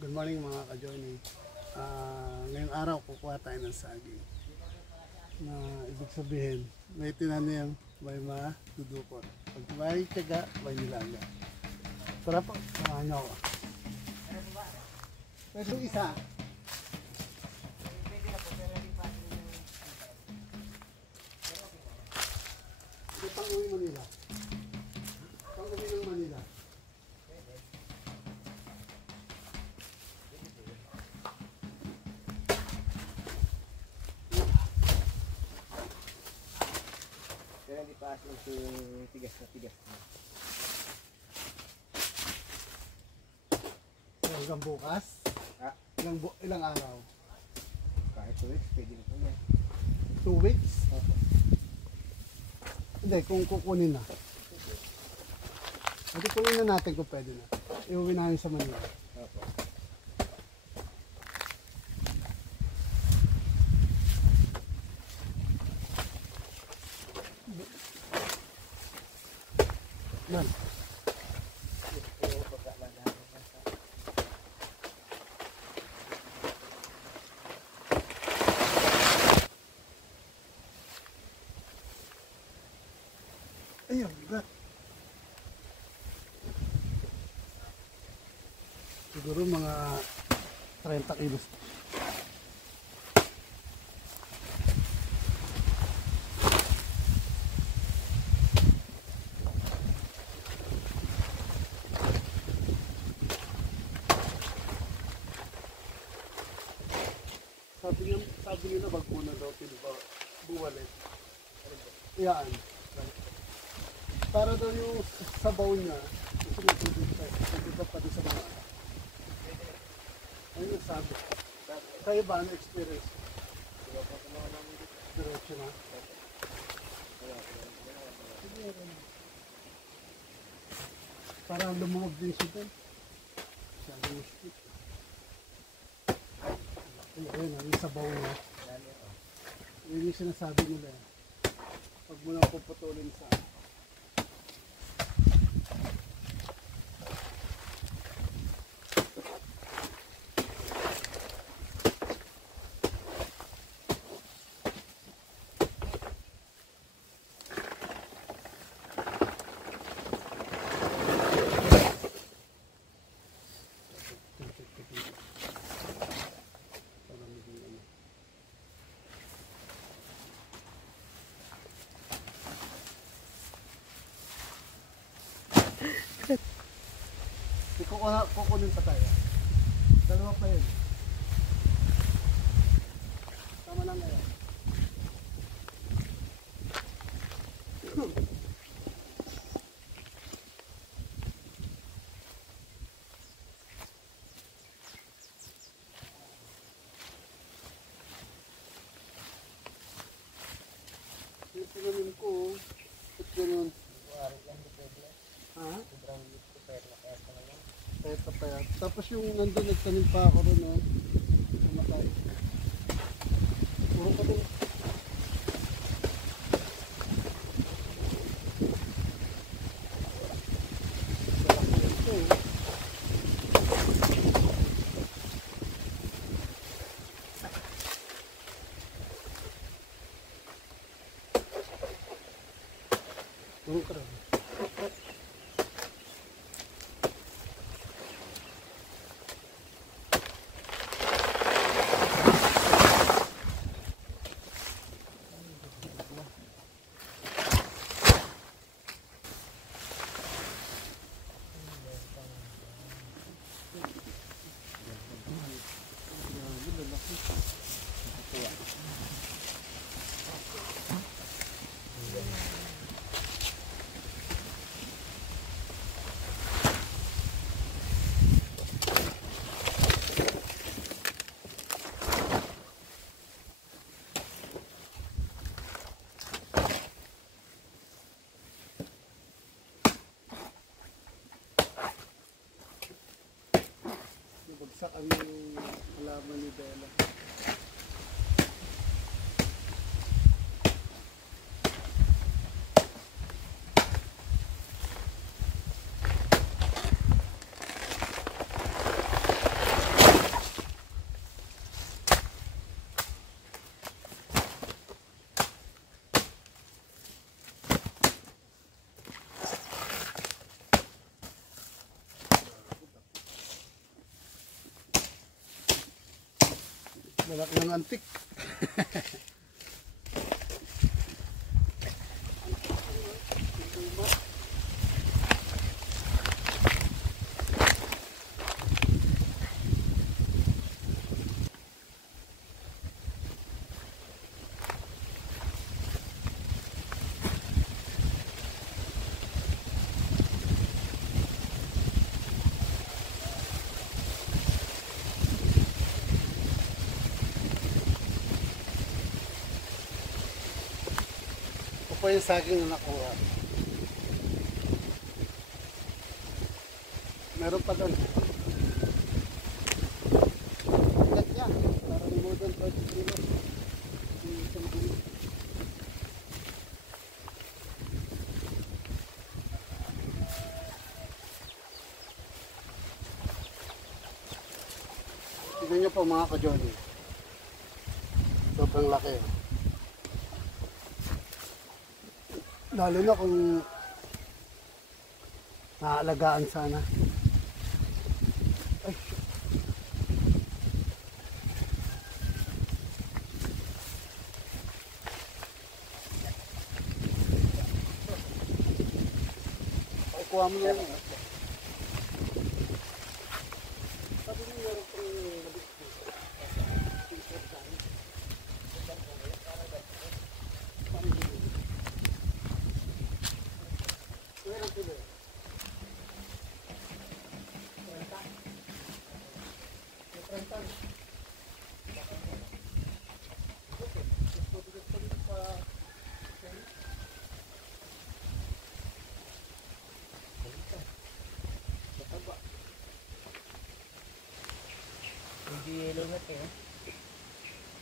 Good morning mga ka-journey. Ngayong araw kukuha tayo ng saging. Na ibig sabihin, may tinanim, may madudukot. Pag may tiyaga, may nilaga. Tara po, samahan niyo ako. Pwede isa. Ito pang-uwi Manila. Pang-uwi ng Manila. Kaya di pa yung tigas na tigas na. Hanggang bukas? Ilang araw? Kahit 2 weeks, pwede na po yan. 2 weeks? Opo. Hindi, kung kukunin na. Pwede kunin na natin kung pwede na. Iuwi namin sa Manila. Opo. Yan. Ayun, bigat. Siguro mga 30 kilos. Sabi nila wag muna daw buwalin. Iyaan. Para daw yung sabaw niya, sumutubig pa din sa mga. Ayun yung sabi. Kayo ba, ano experience? Diretso na? Parang lumuwag din siya doon. Sabi yung stick. Ayun, yung sabaw niya. Yun yung sinasabi nila. Pag mo lang puputulin sa kukunin pa tayo. Dalawa pa yun. Tama lang ngayon. Yung tinanim ko, at ganun. Ha? Payat. Tapos yung nandun nagtanim pa ako rin, no? Namatay. Puro ka din. Puro ka rin. Bagsak ang halaman ni Bella. Lalaki ng antik. Po yung saging na nakuha. Meron pa doon. Ikat niya. Parang more than 20 kilos. Yung isang bulo. Tignan niyo po mga ka-Johnny. Sobrang laki. Lalo na kung naalagaan sana. Ay. Ay, kuha mo na yun. Sabi mo meron pang labit dito. Meron sila. Hindi lungat eh.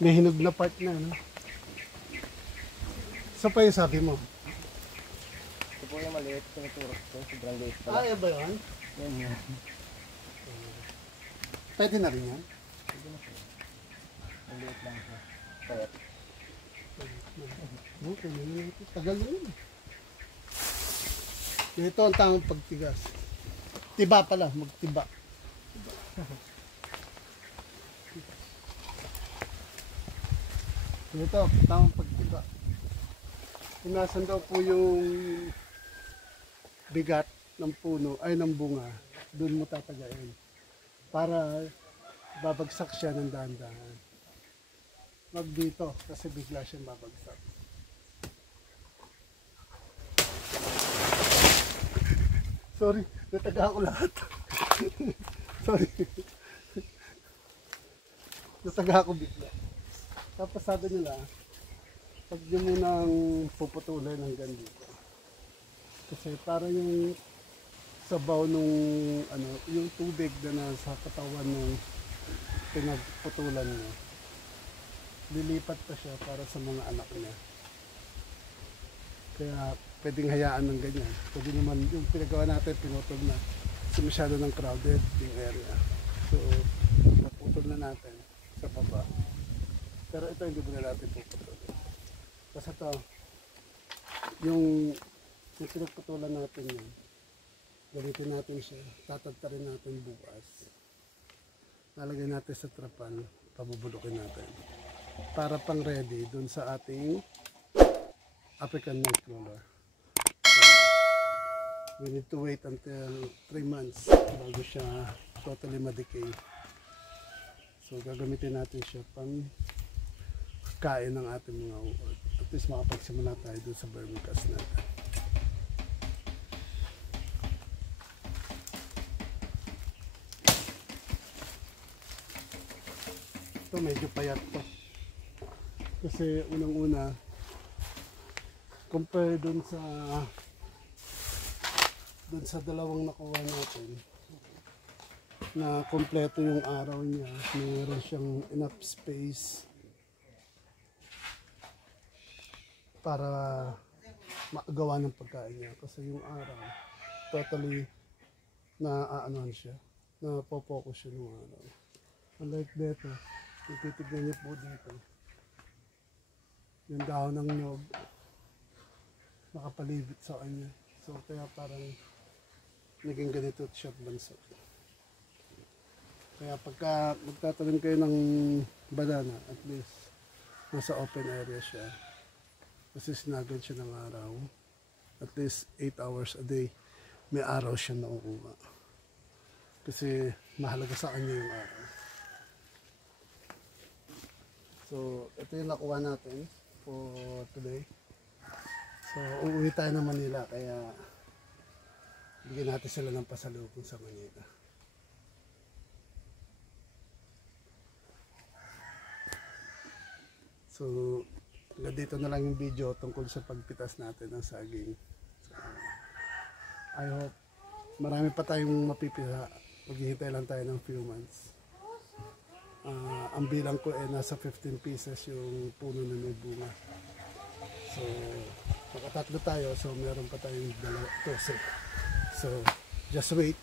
May hinog na part na, no? Sa pa yung sabi mo? Ito po yung maliit, tinuturo ko. Sobrang liit pala. Ay, ba yun? Yan yun. Pwede na rin yan? Pwede na po. Maliit lang po. Kaya. Okay, tagal na yun. Ito ang tamang pagtigas. Tiba pala, magtiba. Ito, tamang pagtiba. Kung nasan daw po yung bigat ng puno, ay ng bunga, doon mo tatagayin. Para babagsak siya ng dahan-dahan. Wag dito, kasi bigla siyang babagsak. Sorry, nataga ako lahat. Sorry. Nataga ako bigla. Tapos sabi nila, pag nyo munang puputulin hanggang dito. Kasi para yung sabaw nung, ano, yung tubig na nasa katawan nung pinagputulan mo, lilipat pa siya para sa mga anak niya. Kaya pwedeng hayaan ng ganyan. Pwede naman yung pinagawa natin, pinutol na. Kasi masyado ng crowded yung area. So, naputol na natin sa baba. Pero ito hindi muna natin puputol. Kasi ito, yung pinagputulan natin yun, gamitin natin siya, tatagtarin natin bukas. Nalagay natin sa trapan, pabubulukin natin. Para pang ready dun sa ating African Nightcrawler. So, we need to wait until 3 months bago siya totally ma-decay. So gagamitin natin siya pang kain ng ating mga uod. At least makapagsimula tayo dun sa vermicast natin. Ito medyo payat to. Kasi unang-una, compare dun sa dalawang nakuha natin, na kompleto yung araw niya, mayroon siyang enough space para magawa ng pagkain niya. Kasi yung araw, totally na aanohan siya, na po-focus siya ng araw. Unlike dito, kung titignan niyo po dito, yung dahon ng nyog nakapalibit sa kanya. So kaya parang naging ganito siya bansa. Kaya pagka magtatanim kayo ng banana, at least nasa open area siya. Kasi sinagad siya ng araw. At least 8 hours a day, may araw siya nakukuha. Kasi mahalaga sa kanya yung araw. So, ito yung nakuha natin for today. So, uuwi tayo ng Manila, kaya bigyan natin sila ng pasalubong sa Manila. So, dito na lang yung video tungkol sa pagpitas natin ng saging. So, I hope marami pa tayong mapipisa. Maghihintay lang tayo ng few months. Ang bilang ko ay nasa 15 pieces yung puno na may bunga. So, makatatlo tayo. So, meron pa tayong 12. So, just wait.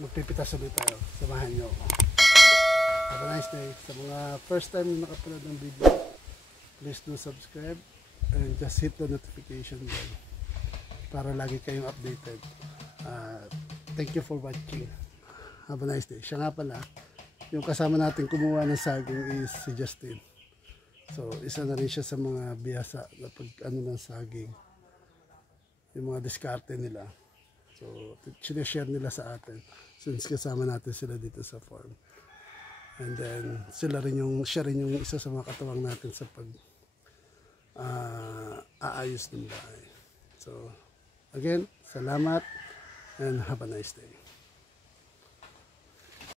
Magpipitas ulit tayo. Samahan nyo ako. Have a nice day. Sa mga first time na nakapanood ng video, please do subscribe and just hit the notification bell para lagi kayong updated. Thank you for watching. Have a nice day. Siya nga pala, yung kasama natin kumuha ng saging is si Justin. So, isa na rin siya sa mga biyasa na pag ng saging. Yung mga diskarte nila. So, sinashare nila sa atin since kasama natin sila dito sa farm. And then, siya rin yung isa sa mga katuwang natin sa pag aayos ng bahay. So, again, salamat and have a nice day.